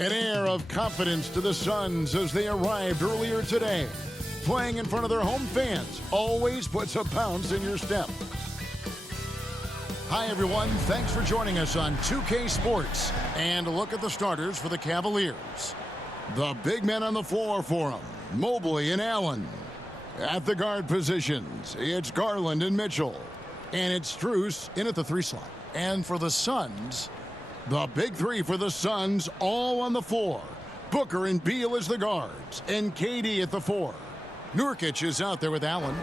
An air of confidence to the Suns as they arrived earlier today. Playing in front of their home fans always puts a bounce in your step. Hi everyone, thanks for joining us on 2K Sports. And a look at the starters for the Cavaliers. The big men on the floor for them, Mobley and Allen. At the guard positions, it's Garland and Mitchell. And it's Strus in at the 3 slot. And for the Suns, the big 3 for the Suns all on the floor. Booker and Beal as the guards, and KD at the 4. Nurkic is out there with Allen.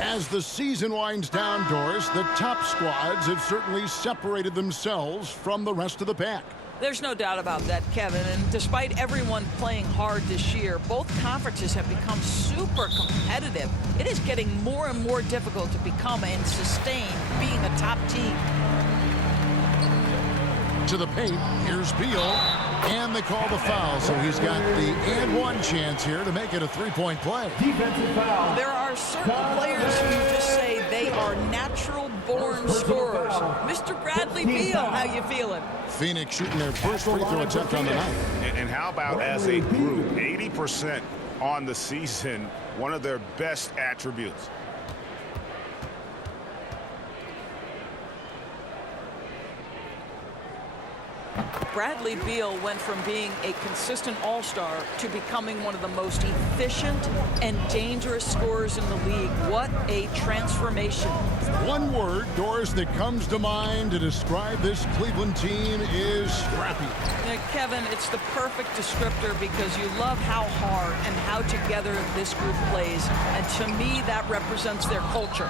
As the season winds down, Doris, the top squads have certainly separated themselves from the rest of the pack. There's no doubt about that, Kevin. And despite everyone playing hard this year, both conferences have become super competitive. It is getting more and more difficult to become and sustain being a top team. To the paint, here's Beal, and they call the foul, so he's got the and one chance here to make it a three-point play. Defensive foul. There are certain players who just say they are natural-born scorers. Mr. Bradley Beal, how you feeling? Phoenix shooting their first free throw attempt on the night. And how about as a group, 80% on the season, one of their best attributes. Bradley Beal went from being a consistent all-star to becoming one of the most efficient and dangerous scorers in the league. What a transformation. One word, Doris, that comes to mind to describe this Cleveland team is scrappy. Now, Kevin, it's the perfect descriptor because you love how hard and how together this group plays. And to me, that represents their culture.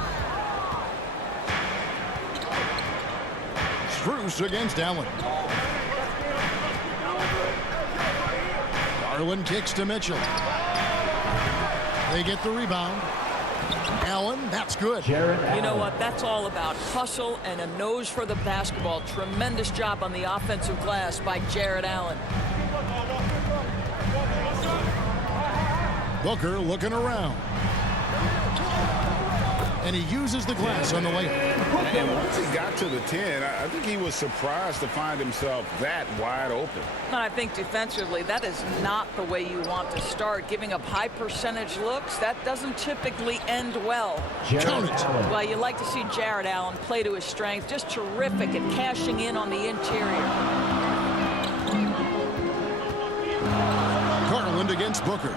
Strus against Allen. Garland kicks to Mitchell. They get the rebound. Allen, that's good. You know what? That's all about hustle and a nose for the basketball. Tremendous job on the offensive glass by Jared Allen. Booker looking around. And he uses the glass on the layup. And once he got to the 10, I think he was surprised to find himself that wide open. And I think defensively, that is not the way you want to start. Giving up high percentage looks, that doesn't typically end well. Count it. Well, you like to see Jared Allen play to his strength. Just terrific at cashing in on the interior. Garland against Booker.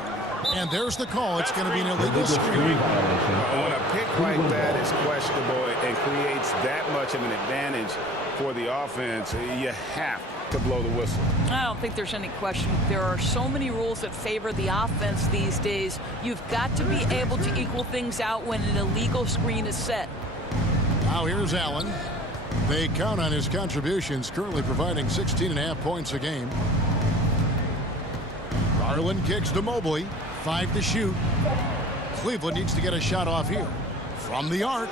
And there's the call. It's going to be an illegal screen. When a pick like that is questionable and creates that much of an advantage for the offense, you have to blow the whistle. I don't think there's any question. There are so many rules that favor the offense these days. You've got to be able to equal things out when an illegal screen is set. Now here's Allen. They count on his contributions, currently providing 16.5 points a game. Garland kicks to Mobley. 5 to shoot. Cleveland needs to get a shot off here. From the arc,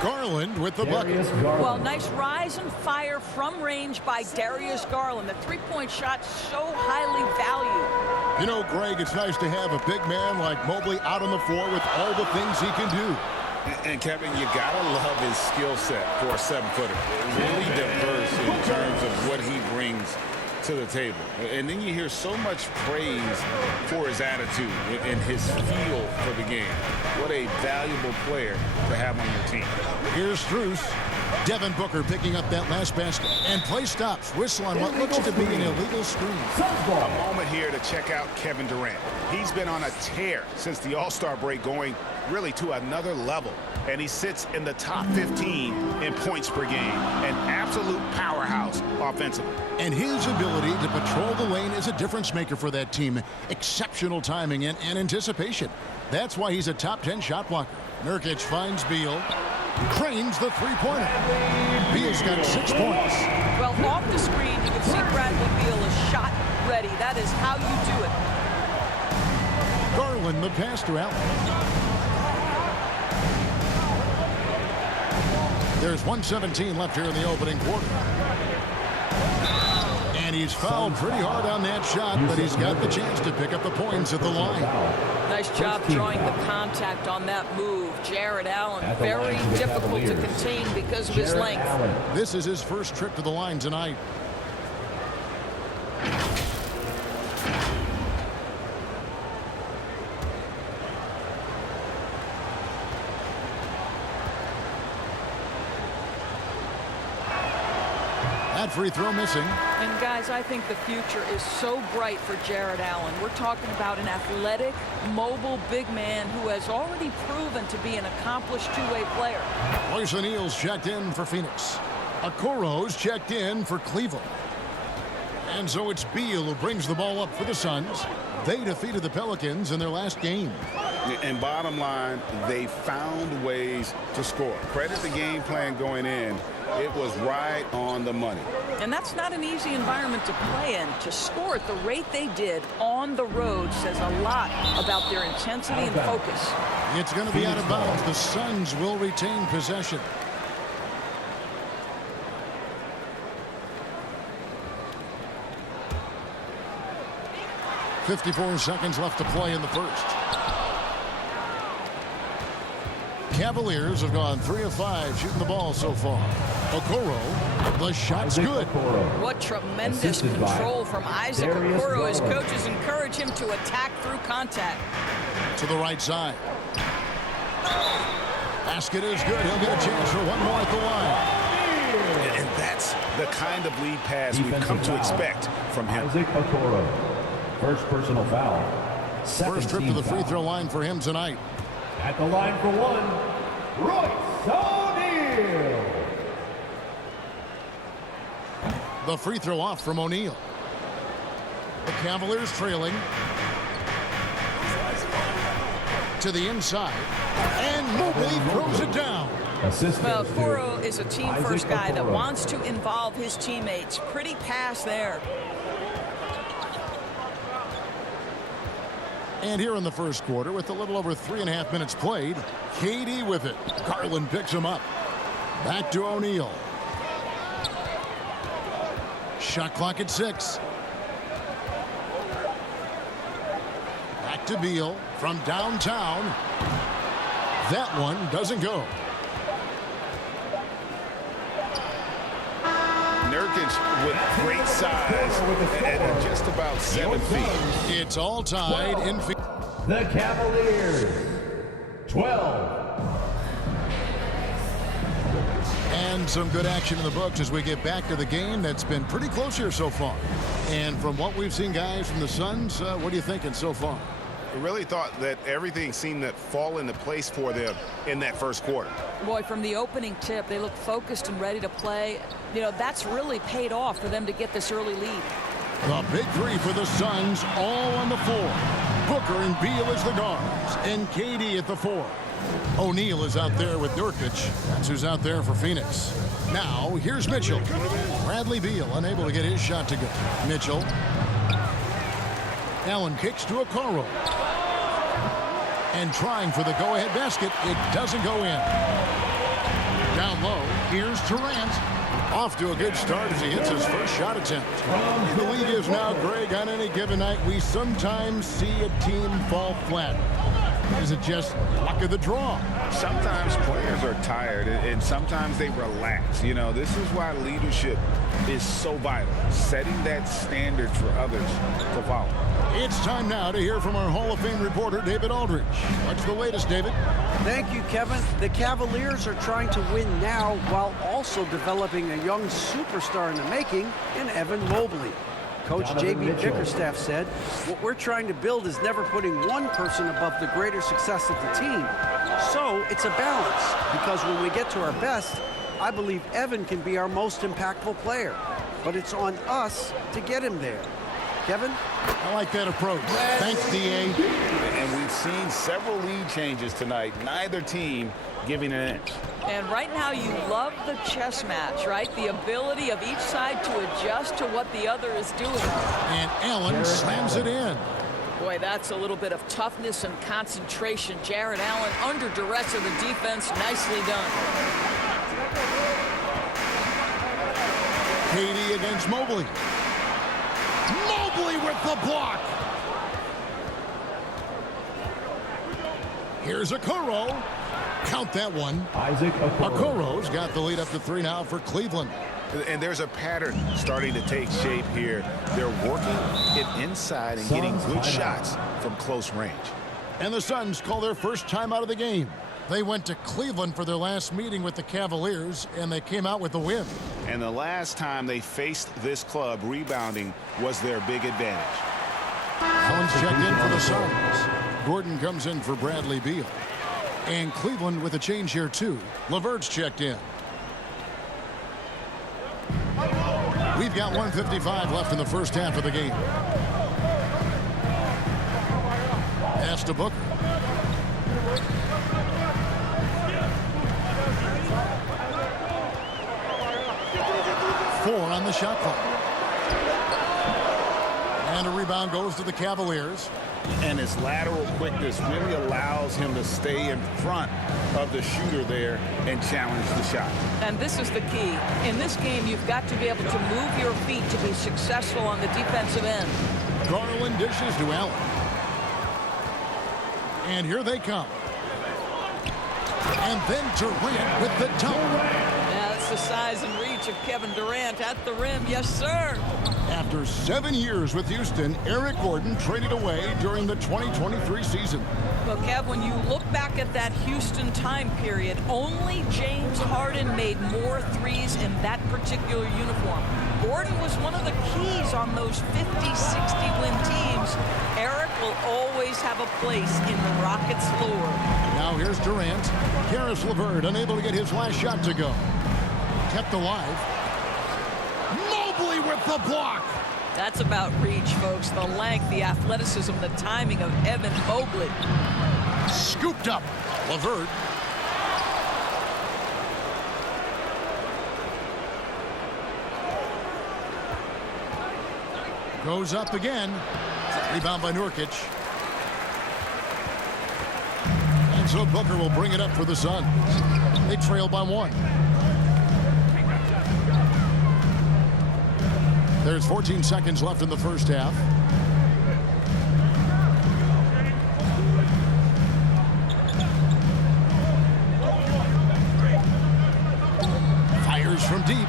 Garland with the bucket. Well, nice rise and fire from range by Darius Garland. The three-point shot so highly valued. You know, Greg, it's nice to have a big man like Mobley out on the floor with all the things he can do. And Kevin, you gotta love his skill set for a 7-footer. Really diverse in terms of what he brings to the table. And then you hear so much praise for his attitude and his feel for the game. What a valuable player to have on your team. Here's Strus. Devin Booker picking up that last basket. And play stops. Whistle on what looks to be an illegal screen. A moment here to check out Kevin Durant. He's been on a tear since the All-Star break, going really to another level. And he sits in the top 15 in points per game. An absolute powerhouse offensively. And his ability to patrol the lane is a difference maker for that team. Exceptional timing and anticipation. That's why he's a top 10 shot blocker. Nurkic finds Beal. Cranes the three-pointer. Beal's got 6 points. Well, off the screen, you can see Bradley Beal is shot ready. That is how you do it. Garland the pass to Allen. There's 1:17 left here in the opening quarter. And he's fouled pretty hard on that shot, but he's got the chance to pick up the points at the line. Nice job drawing the contact on that move. Jared Allen, very difficult to contain because of his length. This is his first trip to the line tonight. that free throw missing. And guys, I think the future is so bright for Jared Allen. We're talking about an athletic, mobile big man who has already proven to be an accomplished two-way player. Royce O'Neal's checked in for Phoenix. Okoro's checked in for Cleveland. And so it's Beal who brings the ball up for the Suns. They defeated the Pelicans in their last game. And bottom line, they found ways to score. Credit the game plan going in. It was right on the money. And that's not an easy environment to play in. To score at the rate they did on the road says a lot about their intensity and focus. It's going to be out of bounds. The Suns will retain possession. .54 seconds left to play in the first. Cavaliers have gone 3 of 5 shooting the ball so far. Okoro, the shot's good. What tremendous control from Isaac Okoro. His coaches encourage him to attack through contact. To the right side. Basket is good. He'll get a chance for one more at the line. And that's the kind of lead pass we've come to expect from him. Isaac Okoro. First personal foul. First trip to the free throw line for him tonight. At the line for one, Royce O'Neal. The free throw off from O'Neal. The Cavaliers trailing. To the inside. And Mobley throws it down. Well, Okoro is a team-first guy that wants to involve his teammates. Pretty pass there. And here in the first quarter, with a little over 3.5 minutes played, KD with it. Garland picks him up. Back to O'Neal. Shot clock at 6. Back to Beal from downtown. That one doesn't go. Nurkic with great size at just about 7 feet. It's all tied in. The Cavaliers, 12. And some good action in the books as we get back to the game that's been pretty close here so far. And from what we've seen, guys, from the Suns, what are you thinking so far? I really thought that everything seemed to fall into place for them in that first quarter. Boy, from the opening tip, they look focused and ready to play. You know, that's really paid off for them to get this early lead. The big three for the Suns, all on the floor. Booker and Beal as the guards, and KD at the 4. O'Neal is out there with Nurkic. That's who's out there for Phoenix. Now, here's Mitchell. Bradley Beal unable to get his shot to go. Mitchell. Allen kicks to Okoro. And trying for the go-ahead basket. It doesn't go in. Down low, here's Durant. Off to a good start as he hits his first shot attempt. The league is now, Greg, on any given night, we sometimes see a team fall flat. Is it just luck of the draw? Sometimes players are tired and sometimes they relax. You know, this is why leadership is so vital. Setting that standard for others to follow. It's time now to hear from our Hall of Fame reporter, David Aldridge. What's the latest, David? Thank you, Kevin. The Cavaliers are trying to win now while also developing a young superstar in the making in Evan Mobley. Coach J.B. Bickerstaff said, what we're trying to build is never putting one person above the greater success of the team. So it's a balance, because when we get to our best, I believe Evan can be our most impactful player. But it's on us to get him there. Kevin? I like that approach. Thanks, D.A. And we've seen several lead changes tonight. Neither team giving an inch. And right now you love the chess match, right? The ability of each side to adjust to what the other is doing. And Allen slams it in. Boy, that's a little bit of toughness and concentration. Jared Allen under duress of the defense. Nicely done. KD against Mobley. Mobley with the block. Here's Okoro. Count that one. Isaac Okoro. Okoro's got the lead up to 3 now for Cleveland. And there's a pattern starting to take shape here. They're working it inside and getting good shots from close range. And the Suns call their first time out of the game. They went to Cleveland for their last meeting with the Cavaliers, and they came out with a win. And the last time they faced this club, rebounding was their big advantage. Allen's checked in for the Suns. Gordon comes in for Bradley Beal. And Cleveland with a change here, too. LeVert's checked in. We've got 1:55 left in the first half of the game. Pass to Booker. Four on the shot clock. And a rebound goes to the Cavaliers. And his lateral quickness really allows him to stay in front of the shooter there and challenge the shot. And this is the key. In this game, you've got to be able to move your feet to be successful on the defensive end. Garland dishes to Allen. And here they come. And then Durant with the dunk. Now that's the size and reach of Kevin Durant at the rim. Yes, sir. After 7 years with Houston, Eric Gordon traded away during the 2023 season. Well, Kev, when you look back at that Houston time period, only James Harden made more threes in that particular uniform. Gordon was one of the keys on those 50-60 win teams. Eric will always have a place in the Rockets' lore. Now here's Durant. Karis LeVert unable to get his last shot to go. Kept alive. Mobley with the block. That's about reach, folks. The length, the athleticism, the timing of Evan Mobley. Scooped up. LeVert. Goes up again. Rebound by Nurkic. And so Booker will bring it up for the Suns. They trail by 1. There's 14 seconds left in the first half. Fires from deep.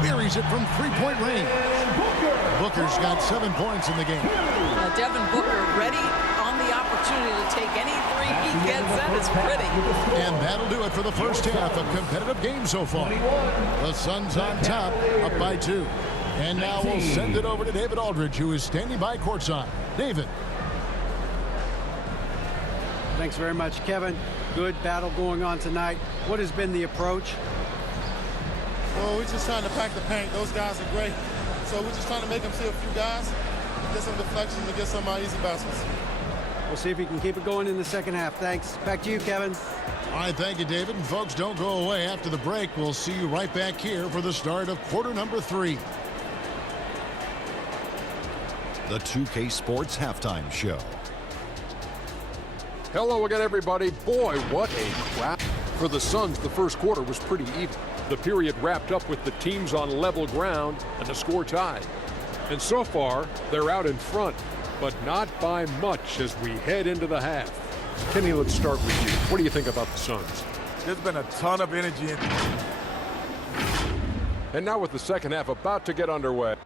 Buries it from three-point range. Booker's got 7 points in the game. Devin Booker ready on the opportunity to take any three he gets. That is pretty. And that'll do it for the first half of competitive game so far. The Suns on top, up by 2. And now we'll send it over to David Aldridge, who is standing by courtside. David. Thanks very much, Kevin. Good battle going on tonight. What has been the approach? Well, we're just trying to pack the paint. Those guys are great. So we're just trying to make them see a few guys, get some deflections, and get some easy baskets. We'll see if he can keep it going in the second half. Thanks. Back to you, Kevin. All right, thank you, David. And folks, don't go away. After the break, we'll see you right back here for the start of quarter number 3. The 2K Sports Halftime Show. Hello again, everybody. Boy, what a crap. For the Suns, the first quarter was pretty even. The period wrapped up with the teams on level ground and the score tied. And so far, they're out in front, but not by much as we head into the half. Kenny, let's start with you. What do you think about the Suns? There's been a ton of energy in. And now with the second half about to get underway.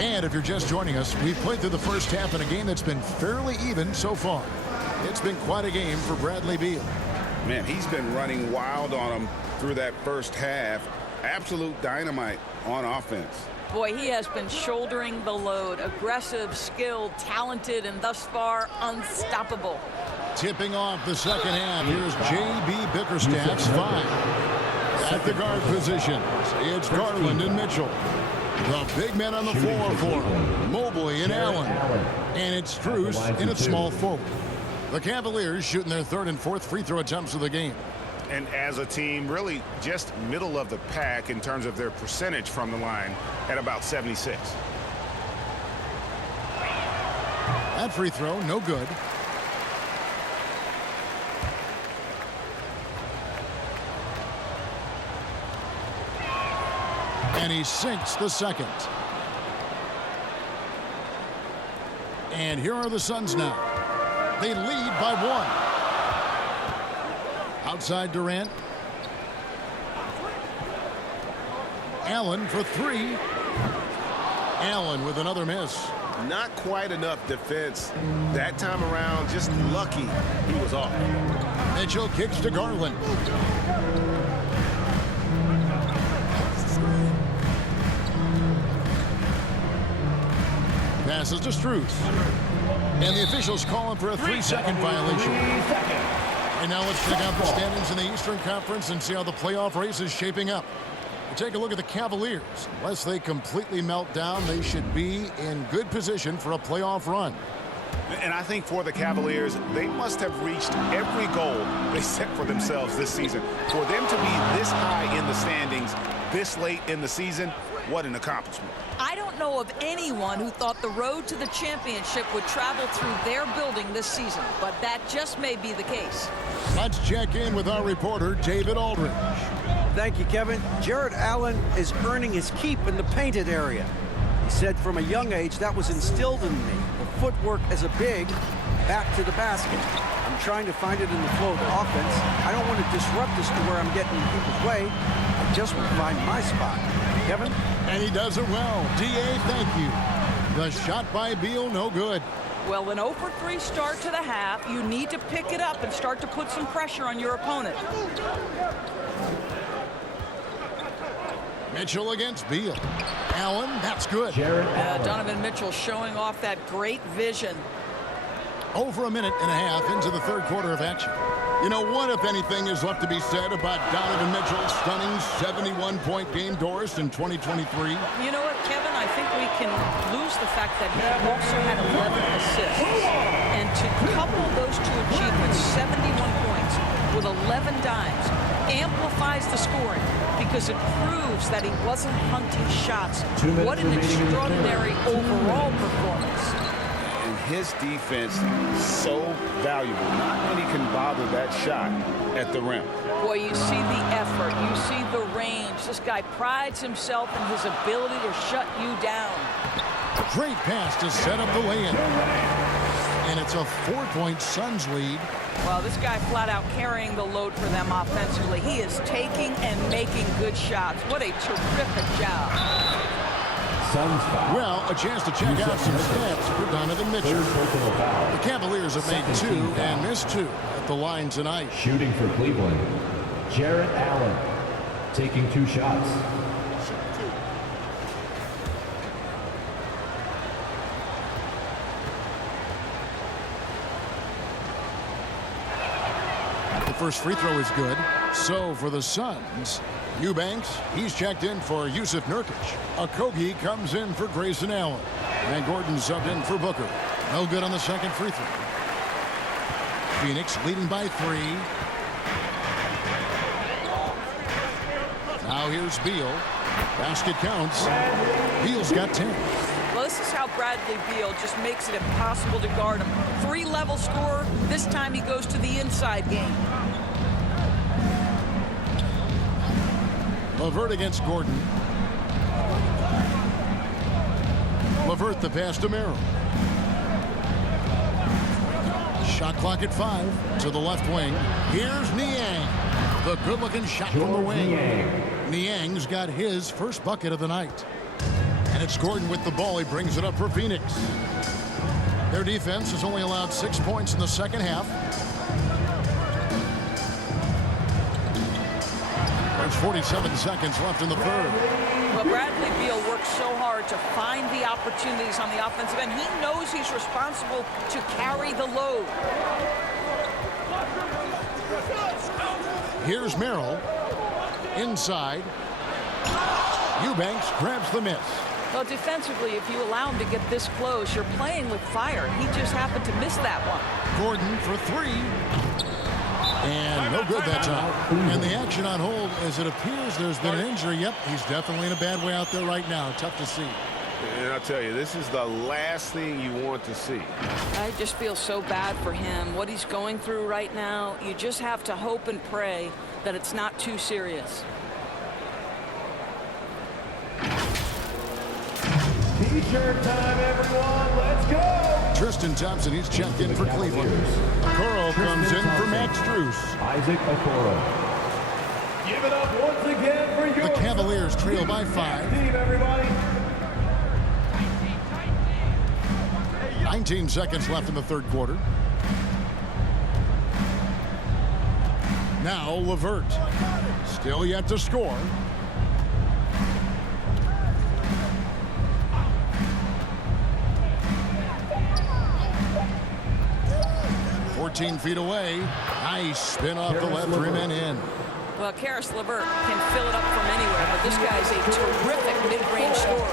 And if you're just joining us, we've played through the first half in a game that's been fairly even so far. It's been quite a game for Bradley Beal. Man, he's been running wild on him through that first half. Absolute dynamite on offense. Boy, he has been shouldering the load. Aggressive, skilled, talented, and thus far unstoppable. Tipping off the second half, here's J.B. Bickerstaff's 5. At the guard positions, it's Garland and Mitchell. The big men on the floor for him, Mobley and Allen. And it's Strus in at small forward. The Cavaliers shooting their 3rd and 4th free throw attempts of the game. And as a team, really just middle of the pack in terms of their percentage from the line at about 76. That free throw, no good. And he sinks the second. And here are the Suns now. They lead by 1. Outside Durant. Allen for 3. Allen with another miss. Not quite enough defense that time around. Just lucky he was off. Mitchell kicks to Garland. Passes to Strus. And the officials call him for a 3-second violation. And now let's check out the standings in the Eastern Conference and see how the playoff race is shaping up. We take a look at the Cavaliers. Unless they completely melt down, they should be in good position for a playoff run. And I think for the Cavaliers, they must have reached every goal they set for themselves this season. For them to be this high in the standings this late in the season, what an accomplishment. I don't know of anyone who thought the road to the championship would travel through their building this season, but that just may be the case. Let's check in with our reporter, David Aldridge. Thank you, Kevin. Jarrett Allen is earning his keep in the painted area. He said from a young age that was instilled in me. The footwork as a big, back to the basket. I'm trying to find it in the flow of the offense. I don't want to disrupt this to where I'm getting in people's way. I just want to find my spot. Kevin? And he does it well. D.A., thank you. The shot by Beal, no good. Well, an 0 for 3 start to the half. You need to pick it up and start to put some pressure on your opponent. Mitchell against Beal. Allen, that's good. Donovan Mitchell showing off that great vision. Over a minute and a half into the third quarter of action. You know, what, if anything, is left to be said about Donovan Mitchell's stunning 71-point game, Doris, in 2023? You know what, Kevin? I think we can lose the fact that he also had 11 assists. And to couple those two achievements, 71 points with 11 dimes, amplifies the scoring because it proves that he wasn't hunting shots. What an extraordinary overall performance. His defense so valuable. Not many can bother that shot at the rim. Boy, you see the effort. You see the range. This guy prides himself in his ability to shut you down. Great pass to set up the lay-in. And it's a 4-point Suns lead. Well, this guy flat out carrying the load for them offensively. He is taking and making good shots. What a terrific job. Well, a chance to check out some stats for Donovan Mitchell. The Cavaliers have made 2 and missed 2 at the line tonight. Shooting for Cleveland, Jarrett Allen taking 2 shots. The first free throw is good. So for the Suns, Eubanks, he's checked in for Yusuf Nurkic. Okogie comes in for Grayson Allen. And Gordon subbed in for Booker. No good on the second free throw. Phoenix leading by 3. Now here's Beal. Basket counts. Beal's got 10. Well, this is how Bradley Beal just makes it impossible to guard him. 3-level scorer. This time he goes to the inside game. LeVert against Gordon. LeVert the pass to Merrill. Shot clock at 5 to the left wing. Here's Niang. The good-looking shot from the wing. Niang's got his first bucket of the night. And it's Gordon with the ball. He brings it up for Phoenix. Their defense has only allowed 6 points in the second half. There's 47 seconds left in the third. Well, Bradley Beal works so hard to find the opportunities on the offensive end. He knows he's responsible to carry the load. Here's Merrill. Inside. Eubanks grabs the miss. Well, defensively, if you allow him to get this close, you're playing with fire. He just happened to miss that one. Gordon for 3. And no good that time. And the action on hold, as it appears there's been an injury. Yep, he's definitely in a bad way out there right now. Tough to see. And I'll tell you, this is the last thing you want to see. I just feel so bad for him. What he's going through right now, you just have to hope and pray that it's not too serious. T-shirt time, everyone. Let's go. Tristan Thompson, he's checked in for Cleveland. Okoro comes in for Max Strus. Isaac Okoro. Give it up once again for your The Cavaliers trail by 5. team, everybody. 19 seconds left in the third quarter. Now LeVert. Still yet to score. Feet away. Nice spin off the left rim and in. Well, Karis LeVert can fill it up from anywhere, but this guy's a terrific mid-range scorer.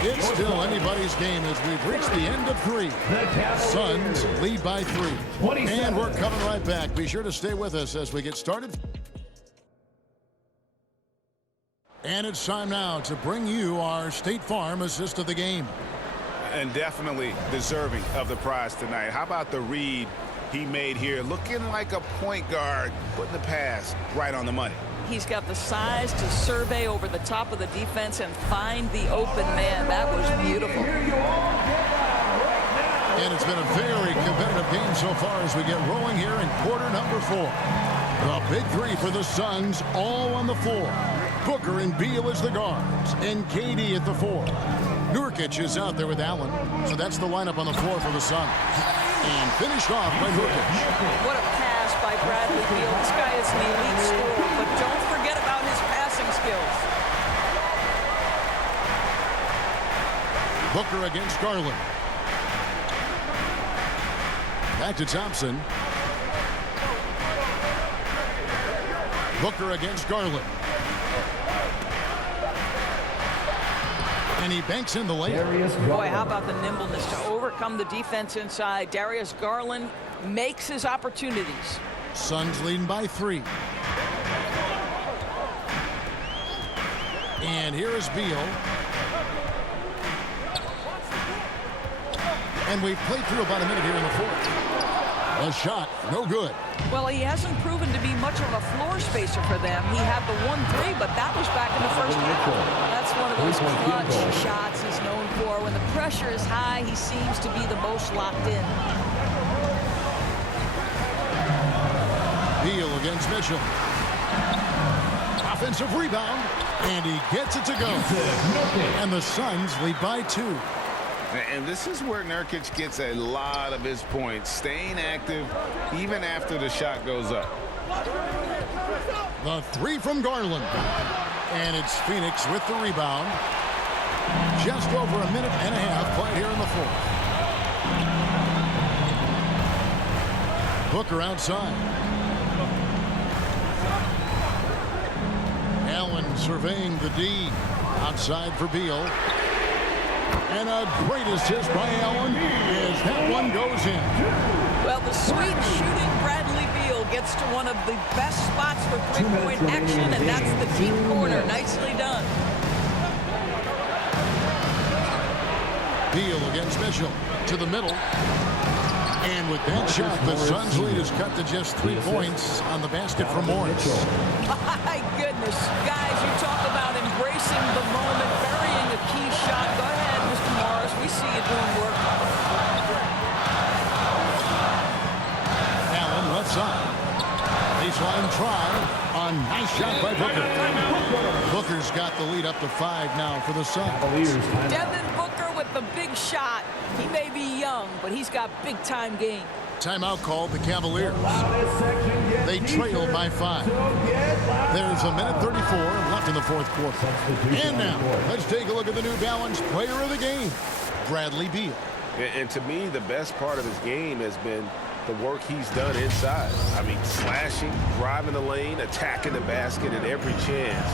It's still anybody's game as we've reached the end of 3. Suns lead by 3. And we're coming right back. Be sure to stay with us as we get started. And it's time now to bring you our State Farm assist of the game. And definitely deserving of the prize tonight. How about the read he made here, looking like a point guard, putting the pass right on the money. He's got the size to survey over the top of the defense and find the open man. That was beautiful. And it's been a very competitive game so far as we get rolling here in quarter number 4. The big 3 for the Suns, all on the floor. Booker and Beal as the guards, and KD at the 4. Nurkic is out there with Allen, so that's the lineup on the floor for the Suns. And finished off by Nurkic. What a pass by Bradley Beal. This guy is an elite scorer, but don't forget about his passing skills. Booker against Garland. Back to Thompson. Booker against Garland. And he banks in the layup. Boy, how about the nimbleness to overcome the defense inside. Darius Garland makes his opportunities. Suns leading by 3. And here is Beal. And we've played through about a minute here in the 4th. A shot, no good. Well, he hasn't proven to be much of a floor spacer for them. He had the 1-3, but that was back in the first half. That's one of those clutch shots he's known for. When the pressure is high, he seems to be the most locked in. Beal against Mitchell. Offensive rebound, and he gets it to go. And the Suns lead by 2. And this is where Nurkic gets a lot of his points, staying active even after the shot goes up. The 3 from Garland. And it's Phoenix with the rebound. Just over a minute and a half played here in the 4th. Booker outside. Allen surveying the D. Outside for Beal. And a great assist by Allen as that one goes in. Well, the sweet shooting Bradley Beal gets to one of the best spots for three-point action, and that's the deep corner. Nicely done. Beal against Mitchell to the middle. And with that shot, the Suns lead is cut to just 3 points on the basket from Morris. My goodness. Guys, you talk about embracing the moment, burying a key shot. Go ahead, Mr. Morris. We see you doing work. Allen left side. Baseline try. A nice shot by Booker. Booker's got the lead up to 5 now for the Suns. Devin Booker with the big shot. He may be young, but he's got big-time game. Timeout called the Cavaliers. They trail by 5. There's a minute 34 left in the 4th quarter. And now, let's take a look at the New Balance player of the game, Bradley Beal. And to me, the best part of his game has been the work he's done inside. I mean, slashing, driving the lane, attacking the basket at every chance.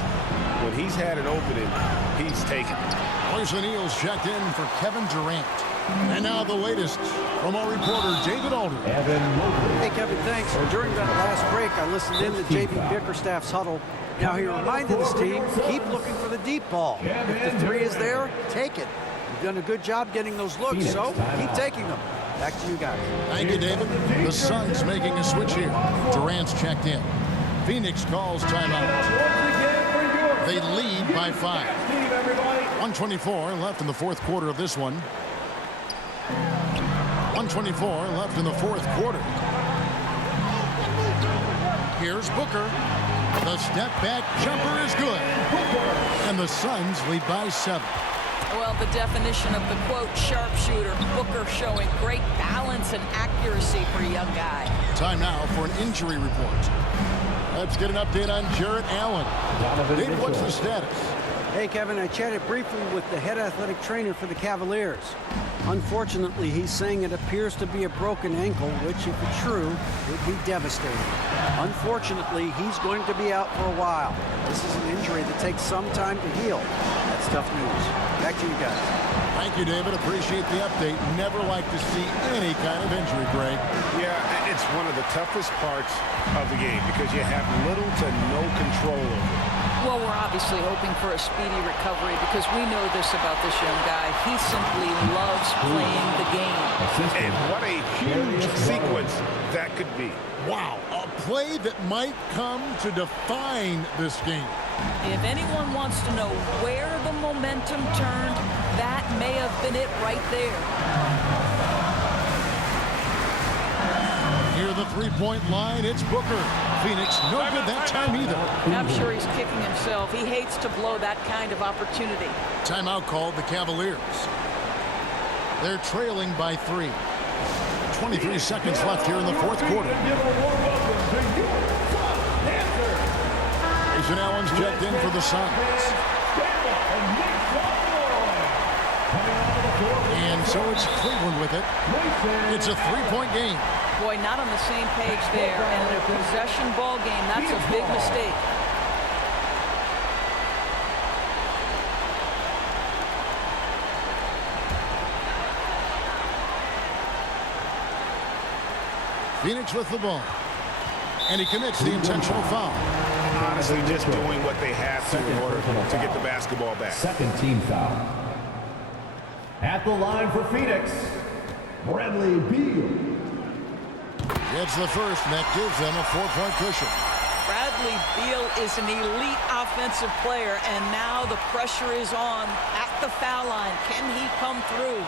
When he's had an opening, he's taken it. Royce O'Neal's checked in for Kevin Durant. And now the latest from our reporter, David Alder. Hey, Kevin, thanks. During that last break, I listened in to J.B. Bickerstaff's huddle. Now, he reminded his team, keep looking for the deep ball. If the 3 is there, take it. You've done a good job getting those looks, so keep taking them. Back to you guys. Thank you, David. The Suns making a switch here. Durant's checked in. Phoenix calls timeout. They lead by 5. 124 left in the 4th quarter of this one. 124 left in the 4th quarter. Here's Booker. The step back jumper is good. And the Suns lead by 7. Well, the definition of the quote sharpshooter. Booker showing great balance and accuracy for a young guy. Time now for an injury report. Let's get an update on Jarrett Allen. Dave, what's the status? Hey, Kevin, I chatted briefly with the head athletic trainer for the Cavaliers. Unfortunately, he's saying it appears to be a broken ankle, which, if it's true, would be devastating. Unfortunately, he's going to be out for a while. This is an injury that takes some time to heal. That's tough news. Back to you guys. Thank you, David. Appreciate the update. Never like to see any kind of injury, Greg. Yeah, it's one of the toughest parts of the game because you have little to no control over it. Well, we're obviously hoping for a speedy recovery because we know this about this young guy. He simply loves playing the game. And what a huge sequence that could be. Wow, a play that might come to define this game. If anyone wants to know where the momentum turned, that may have been it right there. Near the three-point line, it's Booker. Phoenix, no good that time either. I'm sure he's kicking himself. He hates to blow that kind of opportunity. Timeout called the Cavaliers. They're trailing by 3. 23 seconds left here in the fourth quarter. Jason Allen's checked in for the Suns. And so it's Cleveland with it. It's a three-point game. Boy, not on the same page there. And in a possession ball game, that's a big mistake. Phoenix with the ball. And he commits the intentional foul. Honestly, just doing what they have to in order to get the basketball back. Second team foul. At the line for Phoenix, Bradley Beal. Gets the first, and that gives them a 4-point cushion. Bradley Beal is an elite offensive player, and now the pressure is on at the foul line. Can he come through?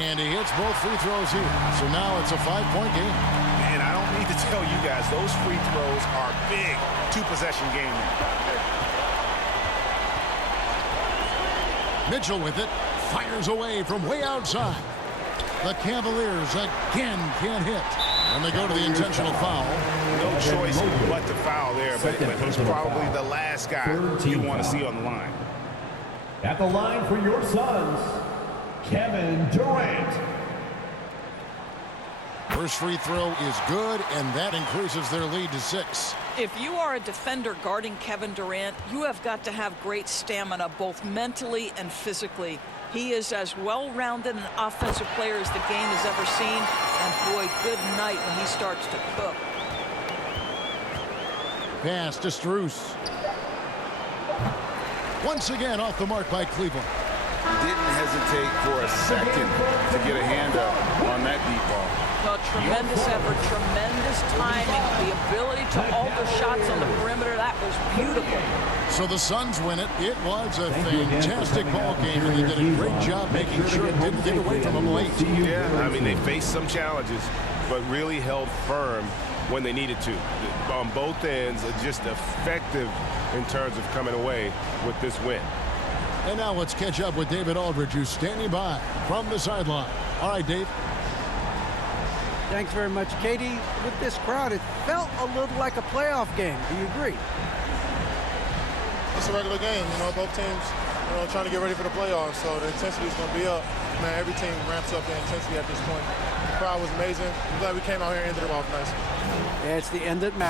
And he hits both free throws here. So now it's a 5-point game. And I don't need to tell you guys, those free throws are big two-possession game now. Mitchell with it, fires away from way outside. The Cavaliers again can't hit. And they go to the intentional foul. No choice but to foul there, but it's probably the last guy you want to see on the line. At the line for your Suns, Kevin Durant. First free throw is good, and that increases their lead to 6. If you are a defender guarding Kevin Durant, you have got to have great stamina, both mentally and physically. He is as well-rounded an offensive player as the game has ever seen, and boy, good night when he starts to cook. Pass to Strus. Once again off the mark by Cleveland. Didn't hesitate for a second to get a hand up on that deep ball. Well, tremendous effort, tremendous timing, the ability to alter shots on the perimeter. That was beautiful. So the Suns win it. It was a fantastic ball game, and they did a great job making sure it didn't get away from them late. Yeah, I mean, they faced some challenges, but really held firm when they needed to. On both ends, just effective in terms of coming away with this win. And now let's catch up with David Aldridge, who's standing by from the sideline. All right, Dave. Thanks very much, Katie. With this crowd, it felt a little like a playoff game. Do you agree? It's a regular game. You know, both teams, trying to get ready for the playoffs. So the intensity is going to be up. Man, every team ramps up their intensity at this point. The crowd was amazing. I'm glad we came out here and ended it off nice. It's the end that matters.